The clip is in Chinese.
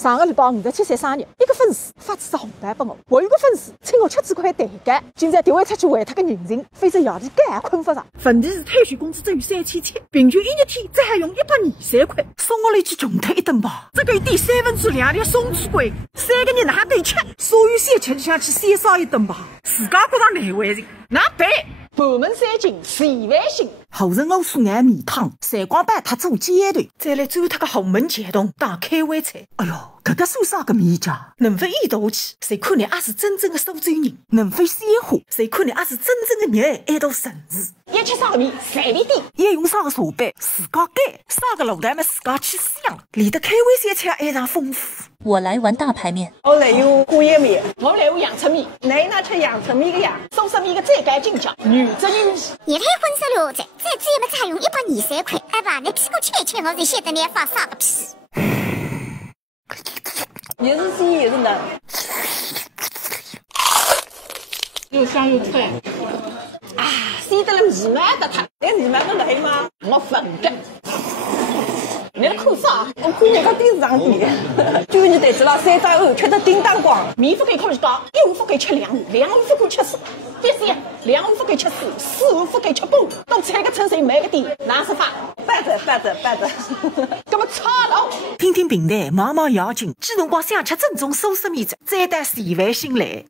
上个礼拜57岁生日，一个粉丝发支红包给我，还有个粉丝请我吃几块蛋干，竟然调回出去还他个人情，否则夜里干困不着。问题是退休工资只有3700，平均1日天只还用123块，送我了一记穷特一顿吧。这个一点2/3的松鼠龟，3个人哪可以吃？所有先吃下去先烧一顿吧，自家觉着难为人。拿白盘门3斤4万星，后人欧素眼面汤，闪光板他做煎团，再来走他个后门前洞打开胃菜。哎哟，搿个算啥个面家？能否一道去？谁看你也是真正的苏州人？能否鲜花？谁看你也是真正的热爱爱到城市？一吃啥个面，随便点。一用啥个茶杯，自家改；啥个卤蛋嘛，自家去想。练得开胃3吃还上丰富。我来玩大排面，我来有过夜面，我来碗阳春面。奶奶吃阳春面的呀，收拾面的最干净讲，原汁原味。一台荤色卤菜，再煮也没只还用123块。哎爸，你屁股吃一吃，我才晓得你放啥个屁。也是鲜也是嫩，又香又脆。啊，鲜得了米满的它，那米满不来吗？我粉的。你来看啥？我看人家电视上点，就你得知道3张碗吃得叮当光，面不可以靠高，1碗不可以吃2碗，2碗不可以吃4，第32碗不可以吃4，4碗不可以吃8，到菜个称谁买个点，哪是法？拌着。搿么差了。听听平台，毛毛要紧，几辰光想吃正宗苏式面子，再带4万星来。